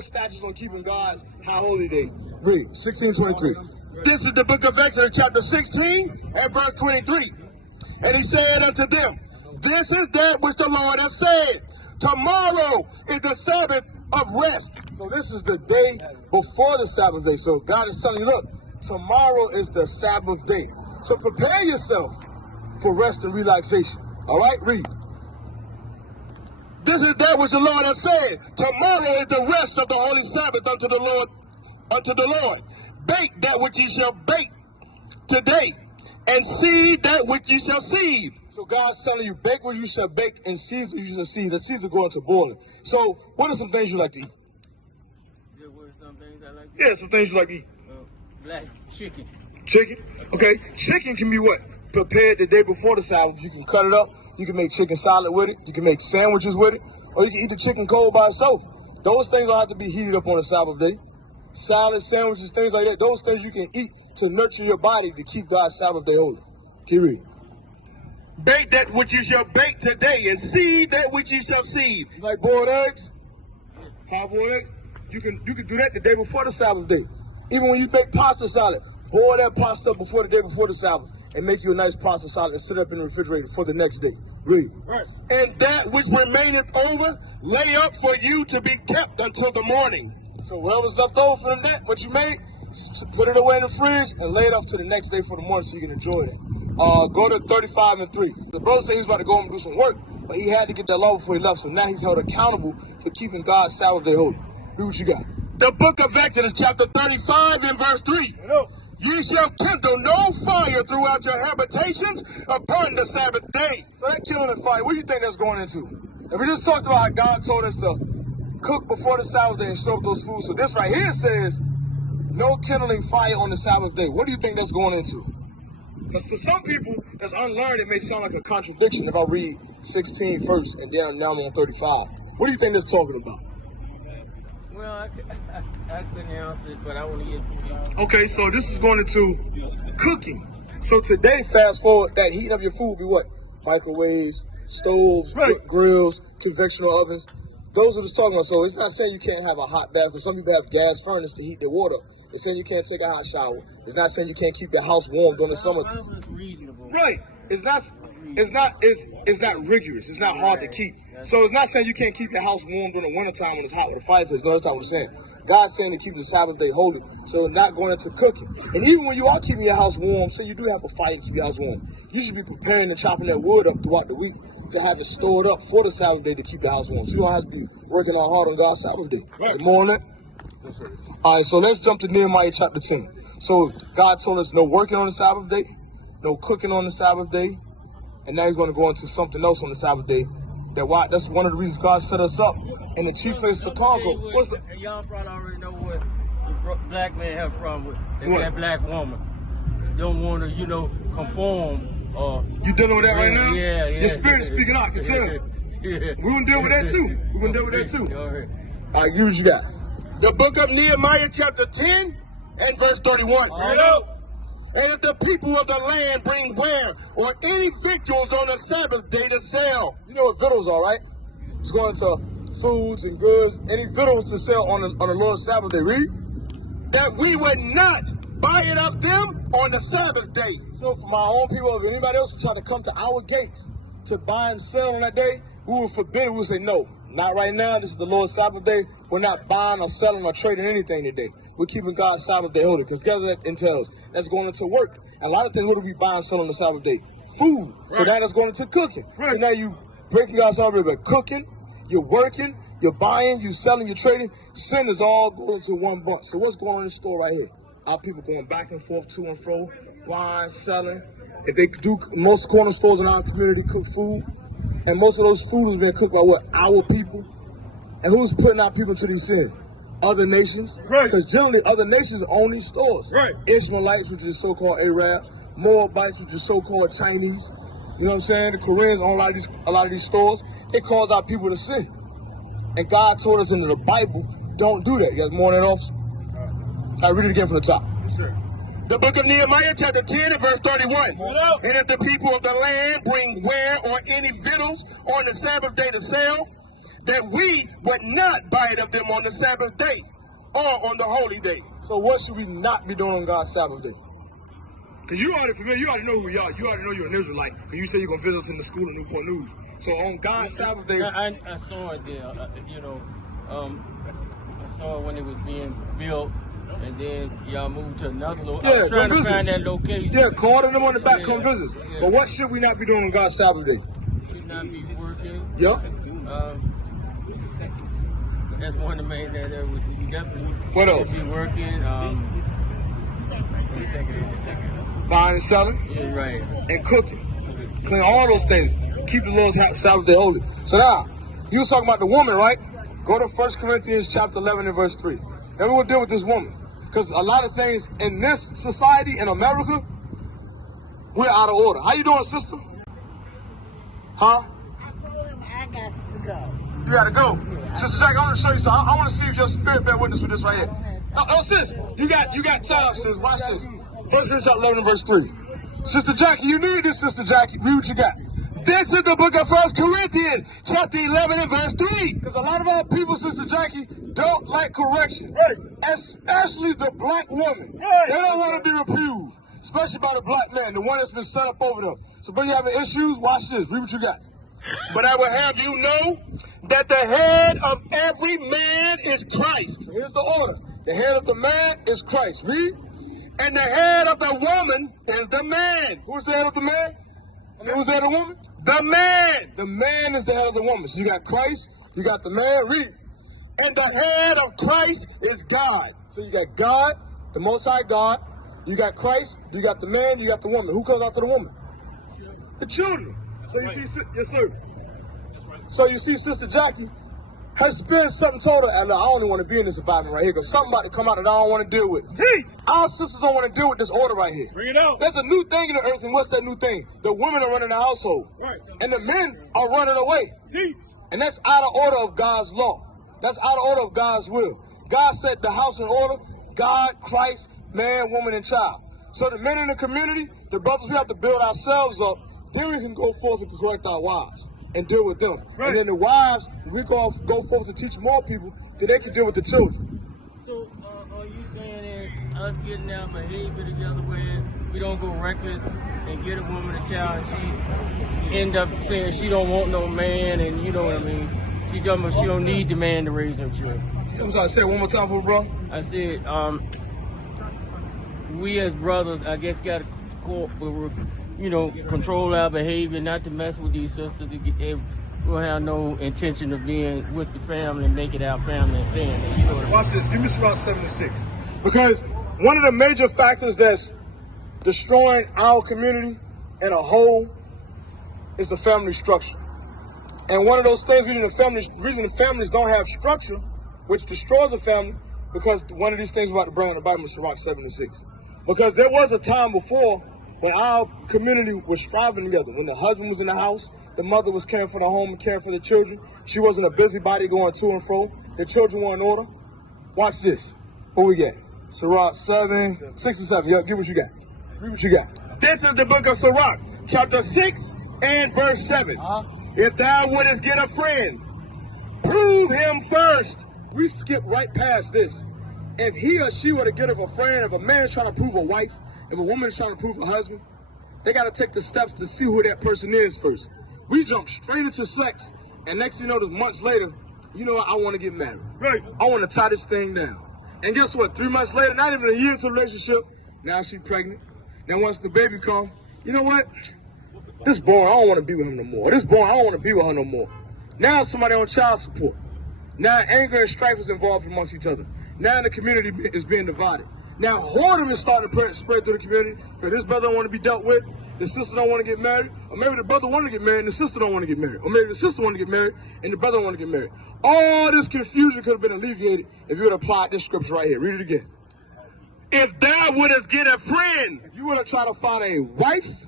laws, statutes on keeping God's high holy day. Read 16:23. This is the book of Exodus, chapter 16 and verse 23. And he said unto them, this is that which the Lord hath said. Tomorrow is the Sabbath of rest. So this is the day before the Sabbath day. So God is telling you, look, tomorrow is the Sabbath day. So prepare yourself for rest and relaxation. All right, read. This is that which the Lord hath said. Tomorrow is the rest of the holy Sabbath unto the Lord. Bake that which ye shall bake today, and seed that which ye shall seed. So God's telling you, bake what you shall bake, and seed what you shall seed. The seeds are going to boiling. So what are some things you like to eat? What are some things I like to eat? Yeah, some things you like to eat. Black chicken. Chicken? Okay. Chicken can be what? Prepared the day before the Sabbath. You can cut it up. You can make chicken salad with it. You can make sandwiches with it. Or you can eat the chicken cold by itself. Those things don't have to be heated up on the Sabbath day. Salad, sandwiches, things like that. Those things you can eat to nurture your body to keep God's Sabbath day holy. Keep reading. Bake that which you shall bake today, and seed that which you shall seed. You like boiled eggs? Hard-boiled eggs? You can do that the day before the Sabbath day. Even when you make pasta salad, boil that pasta before the day before the Sabbath and make you a nice pasta salad and sit up in the refrigerator for the next day. Read. Right. And that which remaineth over, lay up for you to be kept until the morning. So whatever's left over from that, what you made, put it away in the fridge and lay it up to the next day for the morning so you can enjoy that. Go to 35 and 3. The brother said he was about to go home and do some work, but he had to get that law before he left, so now he's held accountable for keeping God's Sabbath day holy. Read what you got. The book of Exodus, chapter 35 and verse 3. Ye shall kindle no fire throughout your habitations upon the Sabbath day. So that killing the fire, what do you think that's going into? And we just talked about how God told us to cook before the Sabbath day and store up those foods. So this right here says, no kindling fire on the Sabbath day. What do you think that's going into? Because to some people that's unlearned, it may sound like a contradiction if I read 16 first and then now I'm on 35. What do you think that's talking about? Well, I couldn't answer it, but I want to get from you. Okay, so this is going into cooking. So today, fast forward, that heating up your food be what? Microwaves, stoves, grills, conventional ovens. Those are the talking about. So it's not saying you can't have a hot bath, because some people have gas furnace to heat their water. It's saying you can't take a hot shower. It's not saying you can't keep your house warm during the summer. It's reasonable. Right. It's not rigorous. It's not hard to keep. So it's not saying you can't keep your house warm during the wintertime when it's hot with a fireplace. No, that's not what it's saying. God's saying to keep the Sabbath day holy, so not going into cooking. And even when you are keeping your house warm, say you do have a fire to keep your house warm, you should be preparing and chopping that wood up throughout the week to have it stored up for the Sabbath day to keep the house warm. So you don't have to be working on hard on God's Sabbath day. Right. More on that? All right, so let's jump to Nehemiah chapter 10. So God told us no working on the Sabbath day, no cooking on the Sabbath day, and now he's going to go into something else on the Sabbath day. That's one of the reasons God set us up in the chief place to conquer. Y'all probably already know what the black man have a problem with. That black woman don't want to, conform. You dealing with that right now? Yeah. Your spirit is speaking out, I can tell. Yeah. We're going to deal with that too. All right, give what you got. The book of Nehemiah, chapter 10 and verse 31. And if the people of the land bring ware or any victuals on the Sabbath day to sell. You know what victuals are, right? It's going to foods and goods, any victuals to sell on the Lord's Sabbath day. Read. That we would not buy it of them on the Sabbath day. So for my own people, if anybody else would try to come to our gates to buy and sell on that day, we will forbid it. We will say, no, not right now. This is the Lord's Sabbath day. We're not buying or selling or trading anything today. We're keeping God's Sabbath day holy, because guess what that entails? That's going into work. A lot of things, what do we buy and sell on the Sabbath day? Food. Right. So that is going into cooking. Right. So now you breaking God's Sabbath day by cooking, you're working, you're buying, you're selling, you're trading. Sin is all going into one bunch. So what's going on in the store right here? Our people going back and forth, to and fro, buying, selling. If they do, most corner stores in our community cook food. And most of those food is being cooked by what? Our people. And who's putting our people into these sins? Other nations. Right. Because generally other nations own these stores. Right. Ishmaelites, which is so-called Arabs. Moabites, which is so-called Chinese. You know what I'm saying? The Koreans own a lot of these stores. It cause our people to sin. And God told us in the Bible, don't do that. You got more than that, officer? I'll read it again from the top. Sure. The book of Nehemiah, chapter 10 and verse 31. And if the people of the land bring ware or any victuals on the Sabbath day to sell, that we would not bite of them on the Sabbath day or on the holy day. So what should we not be doing on God's Sabbath day? Because you already familiar, you already know who we are. You already know you're an Israelite. Because you say you're going to visit us in the school of Newport News. So on God's Sabbath day... I saw it there, you know. I saw it when it was being built. And then y'all moved to another location. Yeah, trying come to visit. find that location. Yeah, call them on the back, come visit. Yeah. But what should we not be doing on God's Sabbath day? Should not be working. Yup. That's one of the main that we definitely what else? Be working. Buying and selling. Yeah, right. And cooking. Clean all those things. Keep the Lord's Sabbath day holy. So now, you was talking about the woman, right? Go to 1 Corinthians chapter 11 and verse 3. Then we will deal with this woman. Because a lot of things in this society, in America, we're out of order. How you doing, sister? Huh? I told him I got to go. You gotta go. Yeah. Sister Jack, I want to show you something. I want to see if your spirit bear witness with this right here. No, sis, you got time, sis. Watch this. 1 Corinthians 11 and verse 3. Sister Jackie, you need this, Sister Jackie. Read what you got. This is the book of 1 Corinthians, chapter 11 and verse 3. Because a lot of our people, Sister Jackie, don't like correction. Right. Especially the black woman. Right. They don't want to be reproved. Especially by the black man, the one that's been set up over them. So when you having issues, watch this. Read what you got. But I will have you know that the head of every man is Christ. So here's the order. The head of the man is Christ. Read. And the head of the woman is the man. Who's the head of the man? And who's the head of the woman? The man. The man is the head of the woman. So you got Christ, you got the man. Read. And the head of Christ is God. So you got God, the Most High God. You got Christ, you got the man, you got the woman. Who comes after the woman? The children. So you see, yes sir. So you see Sister Jackie has been something told her, and I don't even want to be in this environment right here because something about to come out that I don't want to deal with. Hey. Our sisters don't want to deal with this order right here. Bring it out. There's a new thing in the earth, and what's that new thing? The women are running the household. Right. And the men are running away. Teach. And that's out of order of God's law. That's out of order of God's will. God set the house in order. God, Christ, man, woman, and child. So the men in the community, the brothers, we have to build ourselves up. Then we can go forth and correct our wives and deal with them. Right. And then the wives, we go forth to teach more people that they can deal with the children. So are you saying that us getting our behavior together where we don't go reckless and get a woman a child and she end up saying she don't want no man, and you know what I mean? She talking about she don't need the man to raise her children. I'm sorry, say it one more time for me, bro. I said, we as brothers, I guess, got to, control our behavior, not to mess with these sisters. We'll have no intention of being with the family and making our family and staying there. You know what I mean? Watch this. Give me Result 76. Because one of the major factors that's destroying our community in a whole is the family structure. And one of those things, reason the families don't have structure, which destroys the family, because one of these things about the bring on the Bible is Result 76. Because there was a time before when our community was striving together. When the husband was in the house, the mother was caring for the home and caring for the children. She wasn't a busybody going to and fro. The children were in order. Watch this. What we got? Result 67. Yeah, give what you got. Read what you got. This is the book of Sirach, chapter 6 and verse 7. If thou wouldest get a friend, prove him first. We skip right past this. If he or she were to get a friend, if a man is trying to prove a wife, if a woman is trying to prove a husband, they got to take the steps to see who that person is first. We jump straight into sex, and next thing you know, months later, you know what, I want to get married. Right. I want to tie this thing down. And guess what? 3 months later, not even a year into the relationship, now she's pregnant. Now once the baby comes, you know what? This boring, I don't want to be with him no more. This boring, I don't want to be with her no more. Now somebody on child support. Now anger and strife is involved amongst each other. Now the community is being divided. Now whoredom is starting to spread through the community because this brother don't want to be dealt with, the sister don't want to get married, or maybe the brother want to get married and the sister don't want to get married, or maybe the sister want to get married and the brother don't want to get married. All this confusion could have been alleviated if you would have applied this scripture right here. Read it again. If thou wouldest get a friend, if you would have tried to find a wife,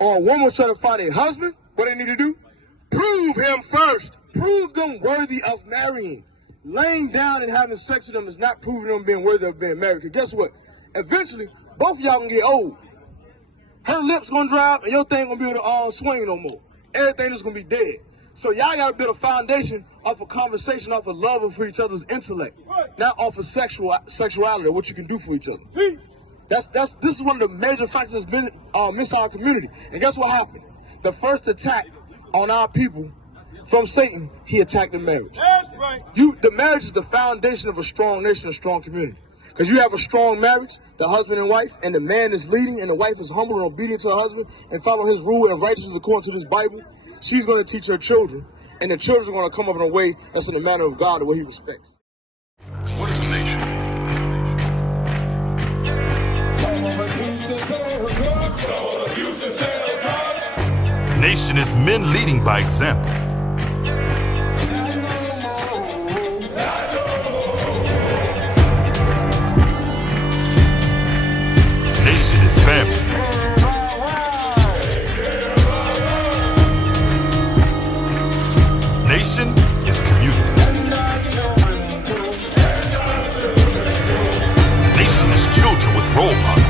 or a woman was trying to find a husband, what they need to do? prove him first. Prove them worthy of marrying. Laying down and having sex with them is not proving them being worthy of being married. Because guess what? Eventually, both of y'all gonna get old. Her lips gonna dry up and your thing gonna be able to swing no more. Everything is gonna be dead. So y'all gotta build a foundation off of conversation, off of love for each other's intellect, not off of sexuality or what you can do for each other. This is one of the major factors that's been missed our community. And guess what happened? The first attack on our people from Satan, he attacked the marriage. That's right. The marriage is the foundation of a strong nation, a strong community. Because you have a strong marriage, the husband and wife, and the man is leading, and the wife is humble and obedient to her husband, and follow his rule and righteousness according to this Bible. She's going to teach her children, and the children are going to come up in a way that's in the manner of God, the way he respects. What is a nation? Nation is men leading by example. Nation is family. Nation is community. Nation is children with role models.